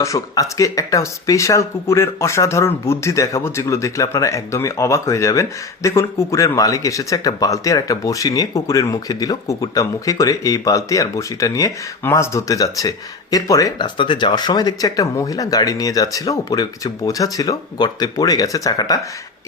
দর্শক, আজকে একটা স্পেশাল কুকুরের অসাধারণ বুদ্ধি দেখাবো, যেগুলো দেখলে আপনারা একদমই অবাক হয়ে যাবেন। দেখুন, কুকুরের মালিক এসেছে একটা বালতি আর একটা বড়শি নিয়ে কুকুরের মুখে দিল। কুকুরটা মুখে করে এই বালতি আর বড়শিটা নিয়ে মাছ ধরতে যাচ্ছে। এরপরে রাস্তাতে যাওয়ার সময় দেখছি একটা মহিলা গাড়ি নিয়ে যাচ্ছিল, উপরে কিছু বোঝা ছিল, গর্তে পড়ে গেছে চাকাটা।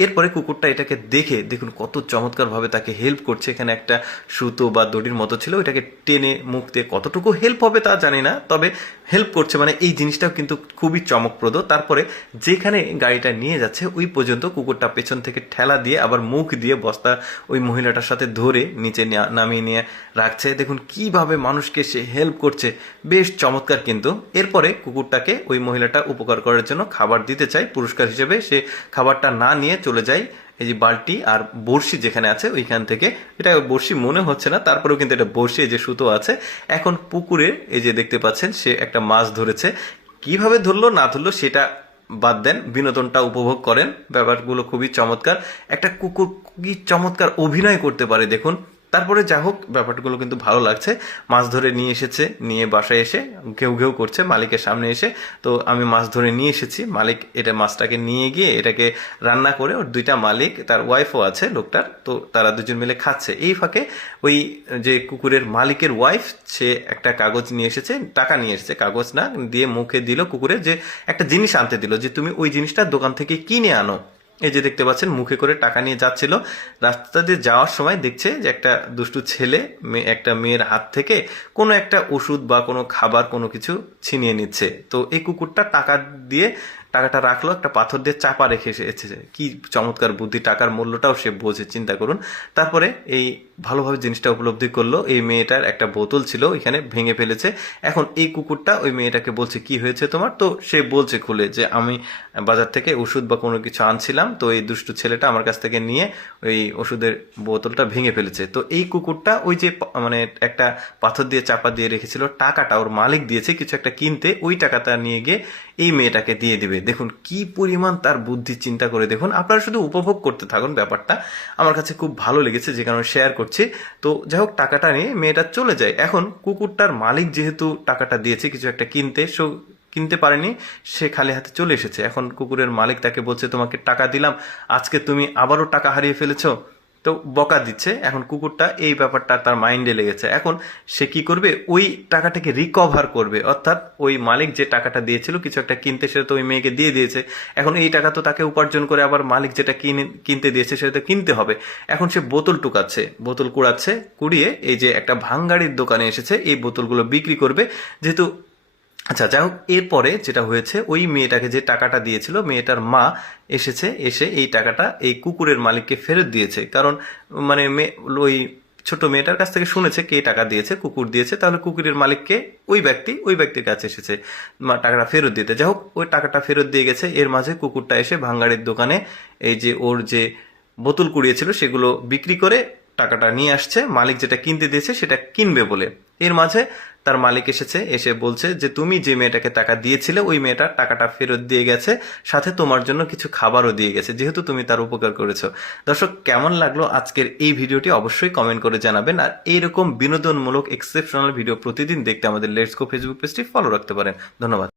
এরপরে কুকুরটা এটাকে দেখে দেখুন কত চমৎকার ভাবে তাকে হেল্প করছে। এখানে একটা সুতো বা দড়ির মতো ছিল, এটাকে টেনে মুখ দিয়ে কতটুকু হেল্প হবে তা জানি না, তবে হেল্প করছে, মানে এই জিনিসটাও কিন্তু খুবই চমকপ্রদ। তারপরে যেখানে গাড়িটা নিয়ে যাচ্ছে ওই পর্যন্ত কুকুরটা পেছন থেকে ঠেলা দিয়ে আবার মুখ দিয়ে বস্তা ওই মহিলাটার সাথে ধরে নিচে নামিয়ে নিয়ে রাখছে। দেখুন কিভাবে মানুষকে সে হেল্প করছে, বেশ চমৎকার কিন্তু। এরপরে কুকুরটাকে ওই মহিলাটা উপকার করার জন্য খাবার দিতে চায়, পুরস্কার হিসেবে সে খাবারটা না নিয়ে চলে যায় এই যে বালতি আর বড়শি যেখানে আছে ওইখান থেকে। এটা বড়শি মনে হচ্ছে না, তারপরেও কিন্তু এটা বড়শি, এই যে সুতো আছে। এখন পুকুরে এই যে দেখতে পাচ্ছেন সে একটা মাছ ধরেছে। কিভাবে ধরলো না ধরলো সেটা বাদ দেন, বিনোদনটা উপভোগ করেন। ব্যাপারগুলো খুবই চমৎকার। একটা কুকুর কি চমৎকার অভিনয় করতে পারে দেখুন। তারপরে যা হোক, ব্যাপারগুলো কিন্তু ভালো লাগছে। মাছ ধরে নিয়ে এসেছে, নিয়ে বাসায় এসে ঘেউ ঘেউ করছে মালিকের সামনে এসে। তো আমি মাছ ধরে নিয়ে এসেছি, মালিক এটা মাছটাকে নিয়ে গিয়ে এটাকে রান্না করে, ওর দুইটা মালিক, তার ওয়াইফও আছে লোকটার, তো তারা দুজন মিলে খাচ্ছে। এই ফাঁকে ওই যে কুকুরের মালিকের ওয়াইফ, সে একটা কাগজ নিয়ে এসেছে, টাকা নিয়ে এসেছে, কাগজ না দিয়ে মুখে দিল কুকুরের, যে একটা জিনিস আনতে দিল, যে তুমি ওই জিনিসটা দোকান থেকে কিনে আনো। এই যে দেখতে পাচ্ছেন মুখে করে টাকা নিয়ে যাচ্ছিল। রাস্তা দিয়ে যাওয়ার সময় দেখছে যে একটা দুষ্টু ছেলে একটা মেয়ের হাত থেকে কোনো একটা ওষুধ বা কোনো খাবার কোনো কিছু ছিনিয়ে নিচ্ছে। তো এই কুকুরটা টাকা দিয়ে টাকাটা রাখলো, একটা পাথর দিয়ে চাপা রেখে এসেছে। কি চমৎকার বুদ্ধি, টাকার মূল্যটাও সে বোঝে, চিন্তা করুন। তারপরে এই ভালোভাবে জিনিসটা উপলব্ধি করলো। এই মেয়েটার একটা বোতল ছিল, এখানে ভেঙে ফেলেছে। এখন এই কুকুরটা ওই মেয়েটাকে বলছে, কি হয়েছে তোমার? তো সে বলছে খুলে যে আমি বাজার থেকে ওষুধ বা কোনো কিছু আনছিলাম, তো এই দুষ্টু ছেলেটা আমার কাছ থেকে নিয়ে ওই ওষুধের বোতলটা ভেঙে ফেলেছে। তো এই কুকুরটা ওই যে মানে একটা পাথর দিয়ে চাপা দিয়ে রেখেছিল, টাকাটা ওর মালিক দিয়েছে কিছু একটা কিনতে, ওই টাকাটা নিয়ে গিয়ে এই মেয়েটাকে দিয়ে দিবে। দেখুন কি পরিমাণ তার বুদ্ধি, চিন্তা করে দেখুন। আপনারা শুধু উপভোগ করতে থাকুন, ব্যাপারটা আমার কাছে খুব ভালো লেগেছে, যে কারণে শেয়ার করছি। তো যাই হোক, টাকাটা নিয়ে মেয়েটা চলে যায়। এখন কুকুরটার মালিক যেহেতু টাকাটা দিয়েছে কিছু একটা কিনতে, সো কিনতে পারেনি, সে খালি হাতে চলে এসেছে। এখন কুকুরের মালিক তাকে বলছে, তোমাকে টাকা দিলাম, আজকে তুমি আবারও টাকা হারিয়ে ফেলেছো। তো বকা দিচ্ছে। এখন কুকুরটা এই ব্যাপারটা তার মাইন্ডে লেগেছে। এখন সে কি করবে, ওই টাকাটাকে রিকভার করবে, অর্থাৎ ওই মালিক যে টাকাটা দিয়েছিল কিছু একটা কিনতে, সেটা তো ওই মেয়েকে দিয়ে দিয়েছে। এখন এই টাকা তো তাকে উপার্জন করে আবার মালিক যেটা কিনতে দিয়েছে সেটা তো কিনতে হবে। এখন সে বোতল টুকাচ্ছে, বোতল কুড়াচ্ছে, কুড়িয়ে এই যে একটা ভাঙাড়ির দোকানে এসেছে, এই বোতলগুলো বিক্রি করবে যেহেতু। আচ্ছা, যাই হোক, এরপরে যেটা হয়েছে, ওই মেয়েটাকে যে টাকাটা দিয়েছিল, মেয়েটার মা এসেছে, এসে এই টাকাটা এই কুকুরের মালিককে ফেরত দিয়েছে। কারণ মানে ওই ছোট মেয়েটার কাছ থেকে শুনেছে কে টাকা দিয়েছে, কুকুর দিয়েছে, তাহলে কুকুরের মালিককে ওই ব্যক্তির কাছে এসেছে টাকাটা ফেরত দিতে। যাই হোক, ওই টাকাটা ফেরত দিয়ে গেছে। এর মাঝে কুকুরটা এসে ভাঙ্গাড়ির দোকানে এই যে ওর যে বোতল কুড়িয়েছিল সেগুলো বিক্রি করে টাকাটা নিয়ে আসছে, মালিক যেটা কিনতে দিয়েছে সেটা কিনবে বলে। এর মাঝে তার মালিক এসেছে, এসে বলছে যে তুমি যে মেয়েটাকে টাকা দিয়েছিলে ওই মেয়েটার টাকাটা ফেরত দিয়ে গেছে, সাথে তোমার জন্য কিছু খাবারও দিয়ে গেছে, যেহেতু তুমি তার উপকার করেছো। দর্শক, কেমন লাগলো আজকের এই ভিডিওটি অবশ্যই কমেন্ট করে জানাবেন। আর এইরকম বিনোদনমূলক এক্সেপশনাল ভিডিও প্রতিদিন দেখতে আমাদের লেটস গো ফেসবুক পেজটি ফলো রাখতে পারেন। ধন্যবাদ।